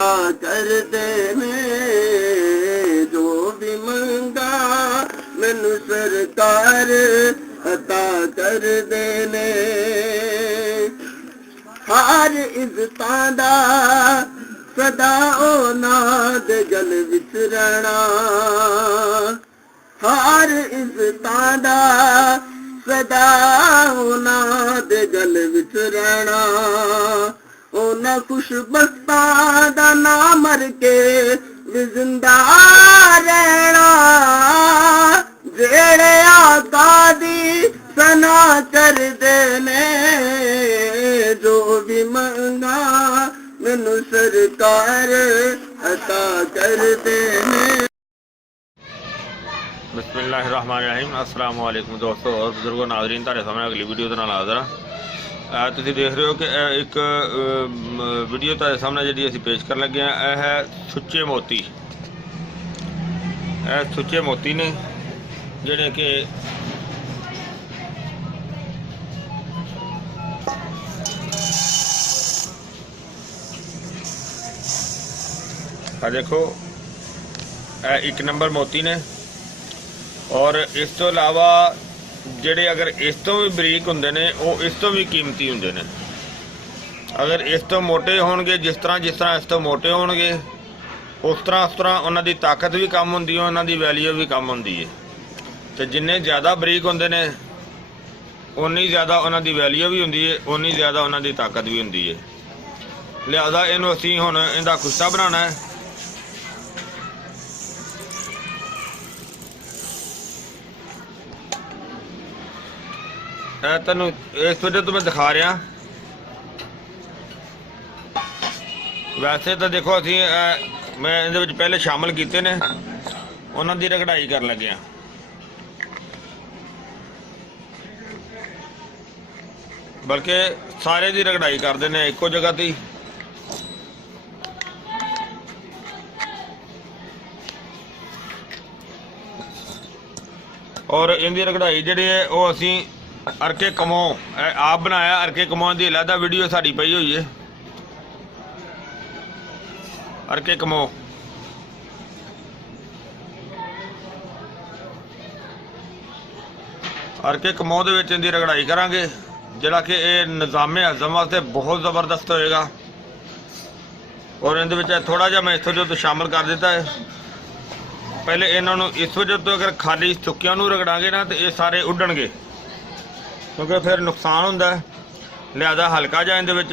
कर देने जो भी मंगा मैनू सरकार अता कर देने हर इज्जतां दा सदा नाद गल विच रहना हर इज्जतां दा सदा नाद गल विच रहना उन्हें खुशबख्तां दा ना मर के भी जिंदा रहना जेड़े आका दी सना कर देने जो भी मंगा मैनू सरकार अता कर देने। बिस्मिल्लाहिर्रहमानिर्रहीम। अस्सलाम वालेकुम दोस्तों और बुजुर्गों नाज़रीन, तुहाडे सामने अगली वीडियो दे नाल हाज़र हां। तुसीं देख रहे हो कि एक वीडियो तुहाडे सामने जिहड़ी असीं पेश करन लगे हां, यह है सुच्चे मोती। यह सुच्चे मोती ने जिहड़े कि देखो एक नंबर मोती ने और इस तो इलावा ਜਿਹੜੇ अगर इस तो भी बरीक होंदे ने वो इस तो भी कीमती होंदे ने। अगर इस तो मोटे होणगे जिस तरह इस तो मोटे होणगे उस तरह उन्हां दी ताकत भी कम हुंदी है, उन्हां दी वैल्यू भी कम हुंदी है। तो जिन्ने ज़्यादा बरीक होंदे ने उन्नी ज़्यादा उन्हां दी वैल्यू भी हुंदी है, उन्नी ज़्यादा उन्हां दी ताकत भी हुंदी है। लिहाजा इहनूं असीं हुण इहदा कुश्ता बनाना है। तेन इस वीडियो तो मैं दिखा रहा। वैसे तो देखो असी मैं इहदे विच पहले शामिल किए ने, उन्हां दी रगड़ाई कर लगे हैं। बल्कि सारे दी रगड़ाई कर देने एको जगह ती। और इनकी रगड़ाई जिहड़ी है वो असी अरके कमो आप बनाया। अरके कमो की अलहदा वीडियो साड़ी पई हुई है। अरके कमो अरके कमो दे विच इनकी रगड़ाई करांगे, जिहड़ा कि ये निज़ामे हज़म वास्ते बहुत ज़बरदस्त होएगा। और इहदे विच थोड़ा जिहा मैं इस वजह तो शामिल कर दिता है। पहले इन्हों इस वजह तो अगर खाली सुक्कियां नूं रगड़ांगे ना तो ये सारे उड्डणगे, क्योंकि फिर नुकसान होंदा है। लिहाजा हल्का जिहा इहदे विच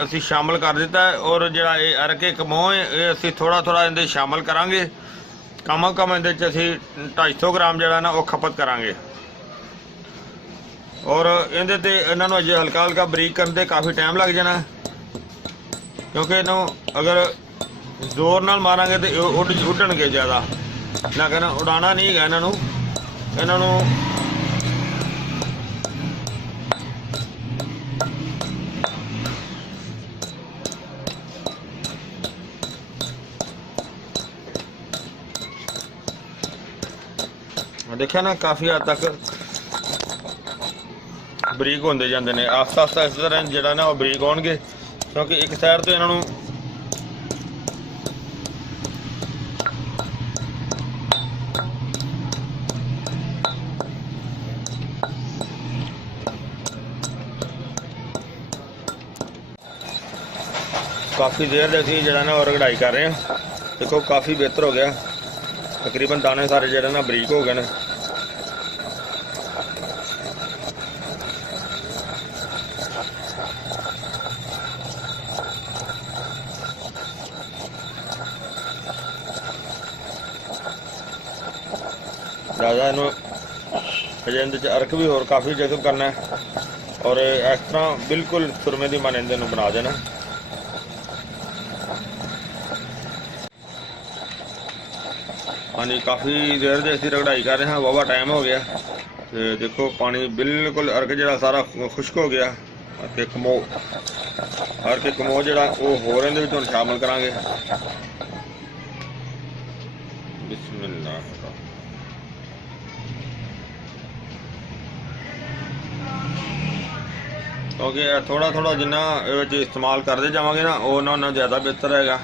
असीं शामिल कर दिता है। और जिहड़ा ये अरके कमो है ये असीं थोड़ा थोड़ा इहदे शामिल करांगे। कम कम इहदे च असीं 250 ग्राम जिहड़ा ना वो खपत करांगे। और इहदे ते इन्हां नूं अजे हल्का हल्का बरीक करन ते काफ़ी टाइम लग जाना, क्योंकि इन्हूं अगर जोर नाल मारांगे तो उड्डणगे ज़्यादा। लेकिन उड़ाना नहीं है इन्हां नूं देखा ना काफ़ी हद तक बरीक होंदे जांदे ने। आस्ता आस्ता इस तरह जिहड़ा ना वो बरीक होणगे, क्योंकि एक साइड तो इन्हों काफ़ी देर से असीं जिहड़ा ना वो रगड़ाई कर रहे हैं। देखो काफ़ी बेहतर हो गया, तकरीबन दाने सारे जिहड़े ना बरीक हो गए हैं। ज़्यादा इनू अजे इहदे च अर्क भी होर काफ़ी जज़ब करना है। और इस तरह बिल्कुल सुरमे की मन इहदे नूं बना देना। हाँ जी, काफ़ी देर से असीं रगड़ाई कर रहे हैं, वावा टाइम हो गया। तो देखो पानी बिल्कुल अर्क जिहड़ा सारा खुश्क हो गया। अर्के कमो जिहड़ा वो होर इहदे विच हुण शामिल करांगे। बिस्मिल्लाह। क्योंकि थोड़ा थोड़ा जिन्ना इस्तेमाल करते जावांगे ना उन्ना ज़्यादा बेहतर है।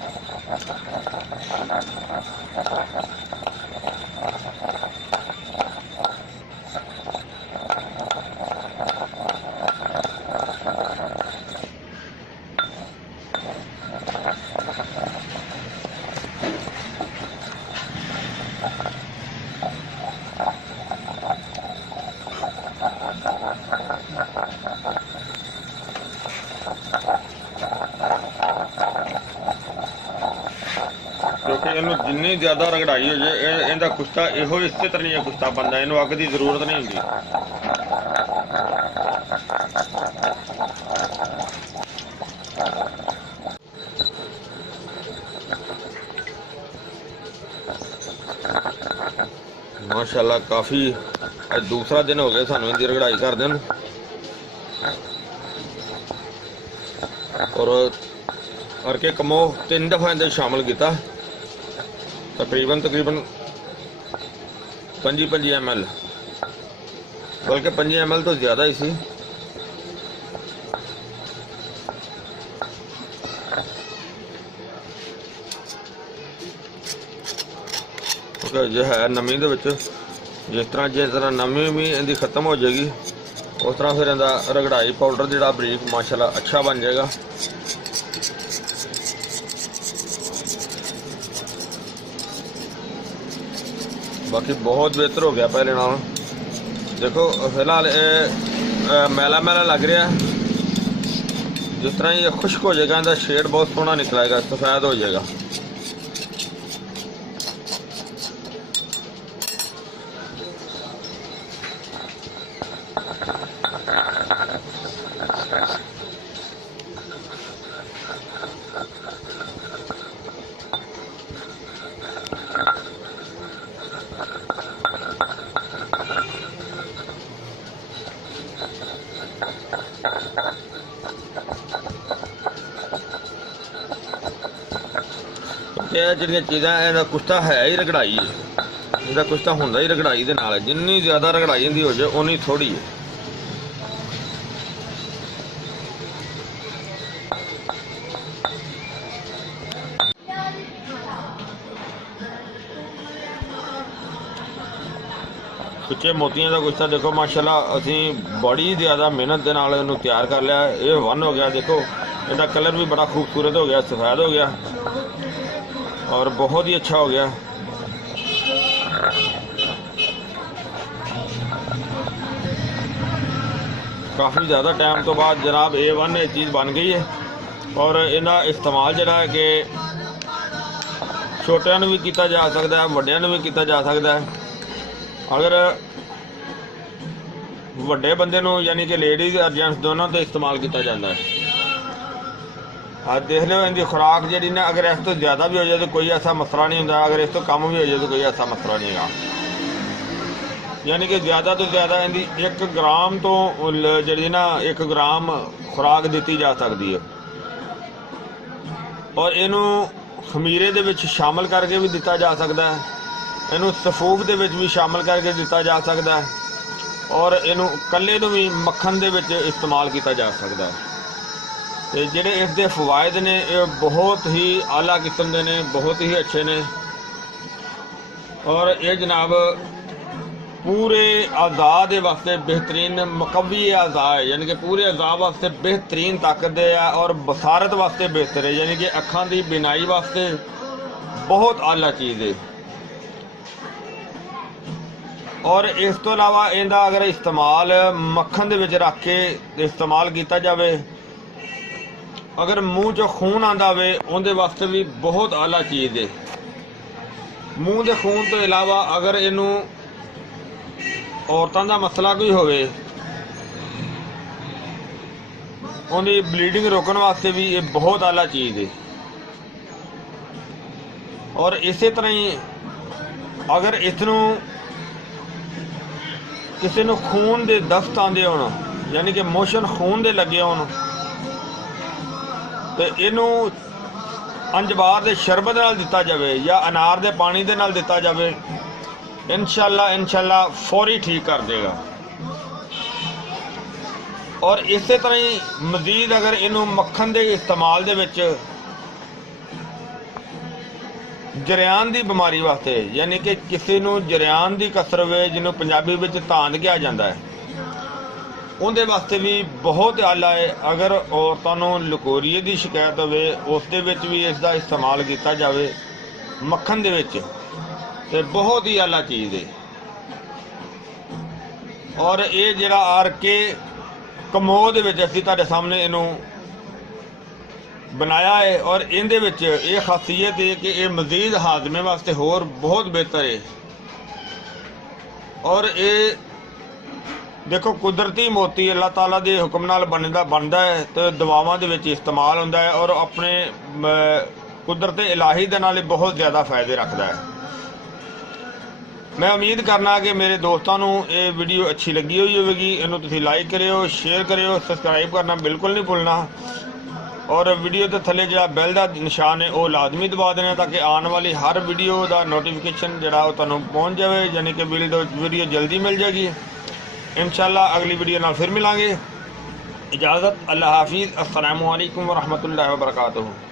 क्योंकि इनू जिन्नी ज़्यादा रगड़ाई हो जाए इनका कुश्ता इहो इसे तरह ही कुश्ता बनता, इनू अग की जरूरत नहीं होंगी। माशाल्लाह काफ़ी दूसरा दिन हो गया सानू इनकी रगड़ाई करदे नूं, और करके कमो 3 दफ़ा इन्हें शामिल किया, तकरीबन 25 ml, बल्कि 5 ml तो ज़्यादा ही सी। जो है नमी दे विच जिस तरह नमी भी इनकी खत्म हो जाएगी उस तरह फिर इनका रगड़ाई पाउडर जिहड़ा बरीक माशाल्लाह अच्छा बन जाएगा। बाकी बहुत बेहतर हो गया पहले नाल। देखो फिलहाल मैला मैला लग रहा है, जिस तरह ये खुश्क हो जाएगा इनका शेड बहुत सोहना निकलेगा, सफ़ेद हो जाएगा। ਇਹ ਜਿਹੜੀਆਂ ਚੀਜ਼ਾਂ ਇਹਦਾ ਕੁਸ਼ਤਾ ਹੈ ਹੀ ਰਗੜਾਈ ਹੈ, ਇਹਦਾ ਕੁਸ਼ਤਾ ਹੁੰਦਾ ਹੀ ਰਗੜਾਈ ਦੇ ਨਾਲ ਹੈ। ਜਿੰਨੀ ਜ਼ਿਆਦਾ ਰਗੜਾਈ ਹੁੰਦੀ ਹੋ ਜਾਏ ਉਨੀ ਥੋੜੀ ਹੈ। ਸੁੱਚੇ ਮੋਤੀਆਂ ਦਾ ਕੁਸ਼ਤਾ ਦੇਖੋ ਮਾਸ਼ਾਅੱਲਾ ਅਸੀਂ ਬੜੀ ਜ਼ਿਆਦਾ ਮਿਹਨਤ ਦੇ ਨਾਲ ਇਹਨੂੰ ਤਿਆਰ ਕਰ ਲਿਆ। ਇਹ ਵਨ ਹੋ ਗਿਆ, ਦੇਖੋ ਇਹਦਾ कलर भी बड़ा खूबसूरत हो गया, सफ़ेद हो गया और बहुत ही अच्छा हो गया। काफ़ी ज़्यादा टाइम तो बाद जनाब A1 ये चीज़ बन गई है और इनका इस्तेमाल जरा है कि छोटिਆਂ ਨੂੰ भी किया जा सकता है, ਵੱਡਿਆਂ ਨੂੰ भी किया जा सकता है। अगर ਵੱਡੇ ਬੰਦੇ ਨੂੰ यानी कि लेडीज़ और जेंट्स दोनों तो इस्तेमाल किया जाता है। हाँ देख लो इनकी खुराक जी ना, अगर इस तो ज़्यादा भी हो जाए तो कोई ऐसा मसला नहीं होता, अगर इस तो कम भी हो जाए तो कोई ऐसा मसला नहीं है। यानी कि ज़्यादा तो ज़्यादा इनकी 1 ग्राम तो जी ना 1 ग्राम खुराक दी जा सकती है और इनू खमीरे दे विच शामिल करके भी दिता जा सकता है, इनू सफूफ दे विच भी शामिल करके दिता जा सकता है और इनू कल्ले नूं भी मक्खन दे विच इस्तेमाल किया जा सकता है। तो जिहड़े इसके फवायद ने ये बहुत ही आला किस्म के ने, बहुत ही अच्छे ने और ये जनाब पूरे अज़ा दे वास्ते बेहतरीन मुकव्वी अज़ा है, यानी कि पूरे अज़ा वास्ते बेहतरीन ताकत है और बसारत वास्ते बेहतर है, यानी कि अखां दी बिनाई वास्ते बहुत आला चीज़ है। और इस तो इलावा इनका अगर इस्तेमाल मक्खन दे विच रख के इस्तेमाल किया जाए, अगर मूँह चो खून आता हो उनके वास्ते भी बहुत आला चीज़ है। मूँह के खून तो इलावा अगर इनू औरतों का मसला कोई होवे उनकी ब्लीडिंग रोकने वास्ते भी ये बहुत आला चीज़ है। और इस तरह ही अगर इसनू किसी नू खून के दस्त आते हो, यानी कि मोशन खून के लगे हो, तो इनू अंजबार के शरबत नाल दिता जाए या अनार के पानी के नाल दिता जाए, इंशाअल्लाह फौरी ठीक कर देगा। और इस तरह ही मजीद अगर इनू मक्खन के इस्तेमाल दे विच ਜਰਿਆਨ ਦੀ ਬਿਮਾਰੀ ਵਾਸਤੇ, ਯਾਨੀ ਕਿ ਕਿਸੇ ਨੂੰ ਜਰਿਆਨ ਦੀ ਕਸਰ ਹੋਵੇ, ਜਿਹਨੂੰ ਪੰਜਾਬੀ ਵਿੱਚ ਧਾਂਦ ਕਿਹਾ ਜਾਂਦਾ ਹੈ, ਉਹਦੇ ਵਾਸਤੇ ਵੀ ਬਹੁਤ ਆਲਾ ਹੈ। ਅਗਰ ਔਰਤਾਂ ਨੂੰ ਲਕੋਰੀਏ ਦੀ ਸ਼ਿਕਾਇਤ ਹੋਵੇ, ਉਸ ਦੇ ਵਿੱਚ ਵੀ ਇਸ ਦਾ ਇਸਤੇਮਾਲ ਕੀਤਾ ਜਾਵੇ ਮੱਖਣ ਦੇ ਵਿੱਚ, ਤੇ ਬਹੁਤ ਹੀ ਆਲਾ ਚੀਜ਼ ਹੈ। ਔਰ ਇਹ ਜਿਹੜਾ ਆਰ ਕੇ ਕਮੋ ਦੇ ਵਿੱਚ ਅਸੀਂ ਤੁਹਾਡੇ ਸਾਹਮਣੇ ਇਹਨੂੰ ਬਣਾਇਆ ਹੈ, ਔਰ ਇਹਦੇ ਵਿੱਚ ਇਹ ਖਾਸੀਅਤ ਹੈ ਕਿ ਇਹ ਮਜ਼ੀਦ ਹਾਜ਼ਮੇ ਵਾਸਤੇ ਹੋਰ ਬਹੁਤ ਬਿਹਤਰ ਹੈ। ਔਰ ਇਹ ਦੇਖੋ ਕੁਦਰਤੀ ਮੋਤੀ ਅੱਲਾਹ ਤਾਲਾ ਦੇ ਹੁਕਮ ਨਾਲ ਬਣਦਾ ਹੈ ਤੇ ਦਵਾਵਾਂ ਦੇ ਵਿੱਚ ਇਸਤੇਮਾਲ ਹੁੰਦਾ ਹੈ, ਔਰ ਆਪਣੇ ਕੁਦਰਤ ਇਲਾਹੀ ਦੇ ਨਾਲ ਬਹੁਤ ਜ਼ਿਆਦਾ ਫਾਇਦੇ ਰੱਖਦਾ ਹੈ। ਮੈਂ ਉਮੀਦ ਕਰਨਾ ਕਿ ਮੇਰੇ ਦੋਸਤਾਂ ਨੂੰ ਇਹ ਵੀਡੀਓ ਅੱਛੀ ਲੱਗੀ ਹੋਈ ਹੋਵੇਗੀ। ਇਹਨੂੰ ਤੁਸੀਂ ਲਾਈਕ ਕਰਿਓ, ਸ਼ੇਅਰ ਕਰਿਓ, ਸਬਸਕ੍ਰਾਈਬ ਕਰਨਾ ਬਿਲਕੁਲ ਨਹੀਂ ਭੁੱਲਣਾ, ਔਰ ਵੀਡੀਓ ਦੇ ਥੱਲੇ ਜਿਹੜਾ ਬੈਲ ਦਾ ਨਿਸ਼ਾਨ ਹੈ ਉਹ ਲਾਜ਼ਮੀ ਦਬਾ ਦੇਣਾ, ਤਾਂ ਕਿ ਆਉਣ ਵਾਲੀ ਹਰ ਵੀਡੀਓ ਦਾ ਨੋਟੀਫਿਕੇਸ਼ਨ ਜਿਹੜਾ ਉਹ ਤੁਹਾਨੂੰ ਪਹੁੰਚ ਜਾਵੇ, ਯਾਨੀ ਕਿ ਵੀਡੀਓ ਜਲਦੀ ਮਿਲ ਜਾਏਗੀ। इंशाअल्लाह अगली वीडियो ਨਾਲ फिर मिलांगे। इजाज़त, अल्लाह हाफिज़, अस्सलामु अलैकुम व रहमतुल्लाहि व बरकातुहू।